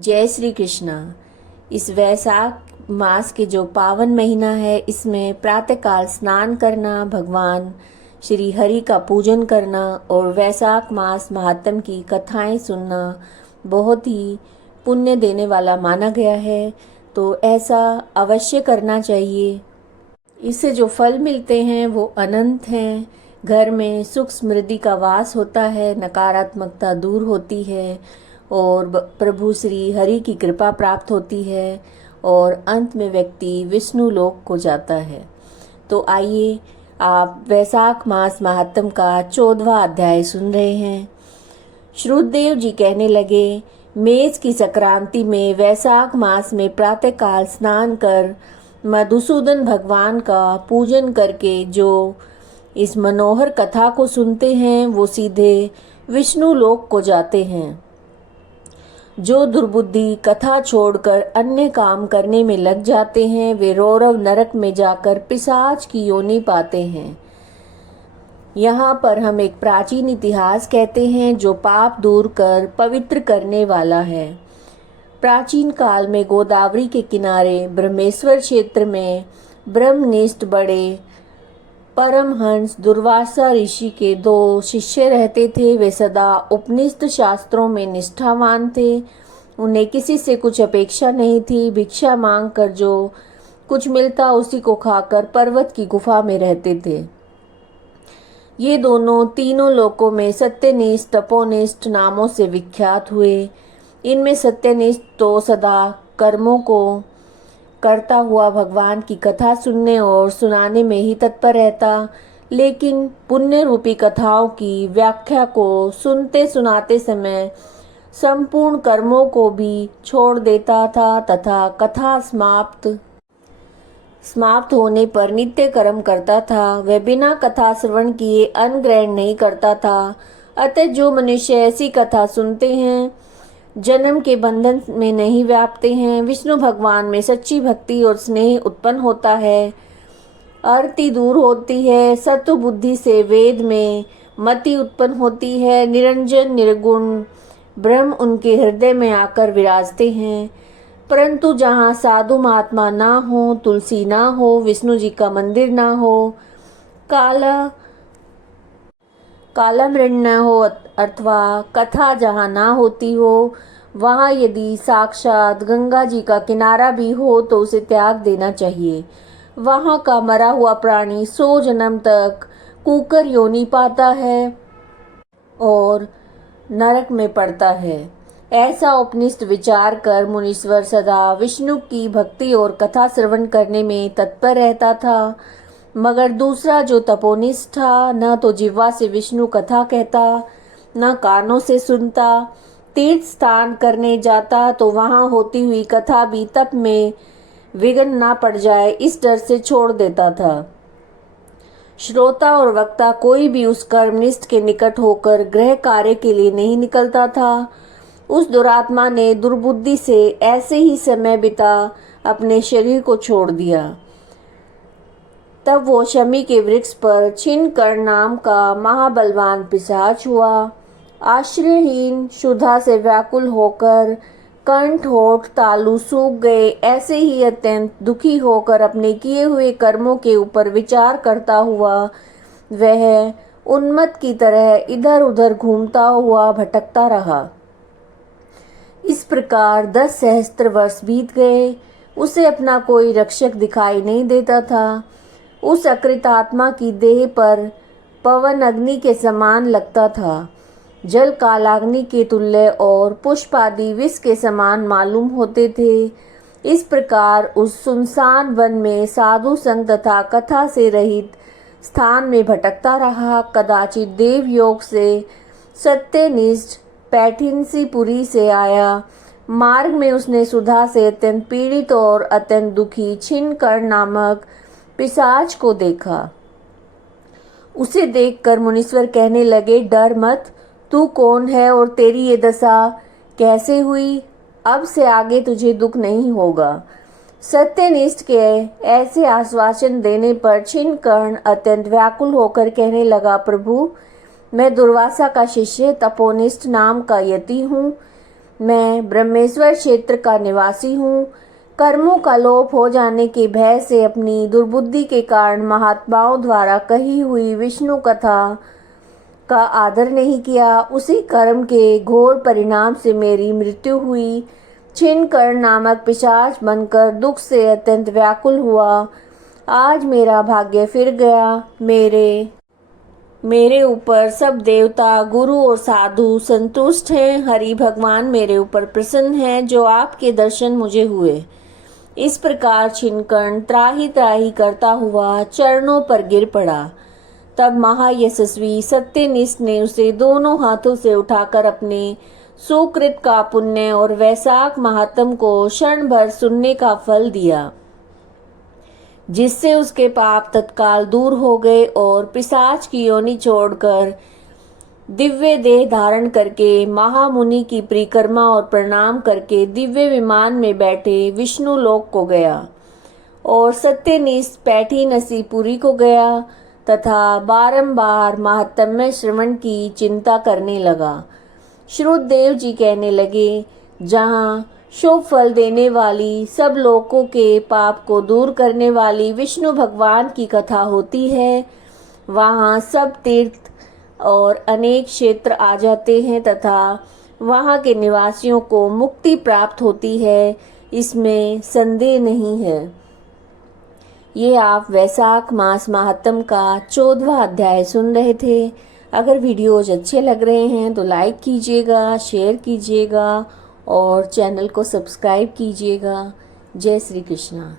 जय श्री कृष्णा। इस वैशाख मास के जो पावन महीना है, इसमें प्रातःकाल स्नान करना, भगवान श्री हरि का पूजन करना और वैशाख मास महात्म की कथाएं सुनना बहुत ही पुण्य देने वाला माना गया है। तो ऐसा अवश्य करना चाहिए। इससे जो फल मिलते हैं वो अनंत हैं। घर में सुख समृद्धि का वास होता है, नकारात्मकता दूर होती है और प्रभु श्री हरि की कृपा प्राप्त होती है और अंत में व्यक्ति विष्णु लोक को जाता है। तो आइए, आप वैशाख मास महात्म का 14वां अध्याय सुन रहे हैं। श्रुतदेव जी कहने लगे, मेष की संक्रांति में वैशाख मास में प्रातःकाल स्नान कर मधुसूदन भगवान का पूजन करके जो इस मनोहर कथा को सुनते हैं वो सीधे विष्णु लोक को जाते हैं। जो दुर्बुद्धि कथा छोड़कर अन्य काम करने में लग जाते हैं वे रौरव नरक में जाकर पिशाच की योनि पाते हैं। यहाँ पर हम एक प्राचीन इतिहास कहते हैं जो पाप दूर कर पवित्र करने वाला है। प्राचीन काल में गोदावरी के किनारे ब्रह्मेश्वर क्षेत्र में ब्रह्मनिष्ठ बड़े परमहंस दुर्वासा ऋषि के 2 शिष्य रहते थे। वे सदा उपनिषद शास्त्रों में निष्ठावान थे। उन्हें किसी से कुछ अपेक्षा नहीं थी। भिक्षा मांग कर जो कुछ मिलता उसी को खाकर पर्वत की गुफा में रहते थे। ये दोनों तीनों लोकों में सत्यनिष्ठ तपोनिष्ठ नामों से विख्यात हुए। इनमें सत्यनिष्ठ तो सदा कर्मों को करता हुआ भगवान की कथा सुनने और सुनाने में ही तत्पर रहता, लेकिन पुण्य रूपी कथाओं की व्याख्या को सुनते सुनाते समय संपूर्ण कर्मों को भी छोड़ देता था तथा कथा समाप्त होने पर नित्य कर्म करता था। वह बिना कथा श्रवण किए अन्न ग्रहण नहीं करता था। अतः जो मनुष्य ऐसी कथा सुनते हैं जन्म के बंधन में नहीं व्यापते हैं। विष्णु भगवान में सच्ची भक्ति और स्नेह उत्पन्न होता है, आरती दूर होती है, सत्व बुद्धि से वेद में मति उत्पन्न होती है, निरंजन निर्गुण ब्रह्म उनके हृदय में आकर विराजते हैं। परंतु जहाँ साधु महात्मा ना हो, तुलसी ना हो, विष्णु जी का मंदिर ना हो, काला मृण न हो अथवा कथा जहाँ ना होती हो, वहाँ यदि साक्षात गंगा जी का किनारा भी हो तो उसे त्याग देना चाहिए। वहाँ का मरा हुआ प्राणी 100 जन्म तक कुकर योनि पाता है और नरक में पड़ता है। ऐसा उपनिष्ठ विचार कर मुनीश्वर सदा विष्णु की भक्ति और कथा श्रवण करने में तत्पर रहता था। मगर दूसरा जो तपोनिष्ठ था, न तो जिह्वा से विष्णु कथा कहता, न कानों से सुनता। तीर्थ स्थान करने जाता तो वहां होती हुई कथा भी तप में विघ्न ना पड़ जाए, इस डर से छोड़ देता था। श्रोता और वक्ता कोई भी उस कर्मनिष्ठ के निकट होकर गृह कार्य के लिए नहीं निकलता था। उस दुरात्मा ने दुर्बुद्धि से ऐसे ही समय बिता अपने शरीर को छोड़ दिया। तब वो शमी के वृक्ष पर छिन्नकर्ण नाम का महाबलवान पिशाच हुआ। आश्रयहीन क्षुधा से व्याकुल होकर कंठ होठ तालु सूख गए। ऐसे ही अत्यंत दुखी होकर अपने किए हुए कर्मों के ऊपर विचार करता हुआ वह उन्मत्त की तरह इधर उधर घूमता हुआ भटकता रहा। इस प्रकार 10 सहस्त्र वर्ष बीत गए। उसे अपना कोई रक्षक दिखाई नहीं देता था। उस अकृत आत्मा की देह पर पवन अग्नि के समान लगता था, जल कालाग्नि के तुल्य और पुष्प आदि विष के समान मालूम होते थे। इस प्रकार उस सुनसान वन में साधु संग तथा कथा से रहित स्थान में भटकता रहा। कदाचित देव योग से सत्यनिष्ठ पैठिनसीपुरी से आया। मार्ग में उसने सुधा से अत्यंत पीड़ित और अत्यंत दुखी छिन्नकर्ण नामक पिशाच को देखा। उसे देखकर मुनीश्वर कहने लगे, डर मत, तू कौन है और तेरी ये दशा कैसे हुई? अब से आगे तुझे दुख नहीं होगा। सत्यनिष्ठ के ऐसे आश्वासन देने पर छिन्नकर्ण अत्यंत व्याकुल होकर कहने लगा, प्रभु, मैं दुर्वासा का शिष्य तपोनिष्ठ नाम का यति हूँ। मैं ब्रह्मेश्वर क्षेत्र का निवासी हूँ। कर्मों का लोप हो जाने के भय से अपनी दुर्बुद्धि के कारण महात्माओं द्वारा कही हुई विष्णु कथा का आदर नहीं किया। उसी कर्म के घोर परिणाम से मेरी मृत्यु हुई। छिनकर्ण नामक पिशाच बनकर दुख से अत्यंत व्याकुल हुआ। आज मेरा भाग्य फिर गया। मेरे ऊपर सब देवता, गुरु और साधु संतुष्ट हैं। हरि भगवान मेरे ऊपर प्रसन्न हैं, जो आपके दर्शन मुझे हुए। इस प्रकार छिनकर्ण त्राही त्राही करता हुआ चरणों पर गिर पड़ा। तब महायशस्वी सत्यनिष्ठ ने उसे दोनों हाथों से उठाकर अपने सुकृत का पुण्य और वैशाख महात्म को क्षण भर सुनने का फल दिया, जिससे उसके पाप तत्काल दूर हो गए और पिशाच की योनि छोड़कर दिव्य देह धारण करके महामुनि की परिक्रमा और प्रणाम करके दिव्य विमान में बैठे विष्णु लोक को गया और सत्यनिष्ठ पैठी नसीपुरी को गया तथा बारंबार महात्म्य श्रवण की चिंता करने लगा। श्रुतदेव जी कहने लगे, जहाँ शुभ फल देने वाली, सब लोगों के पाप को दूर करने वाली विष्णु भगवान की कथा होती है, वहाँ सब तीर्थ और अनेक क्षेत्र आ जाते हैं तथा वहाँ के निवासियों को मुक्ति प्राप्त होती है, इसमें संदेह नहीं है। ये आप वैशाख मास महात्म का 14वां अध्याय सुन रहे थे। अगर वीडियोज अच्छे लग रहे हैं तो लाइक कीजिएगा, शेयर कीजिएगा और चैनल को सब्सक्राइब कीजिएगा। जय श्री कृष्णा।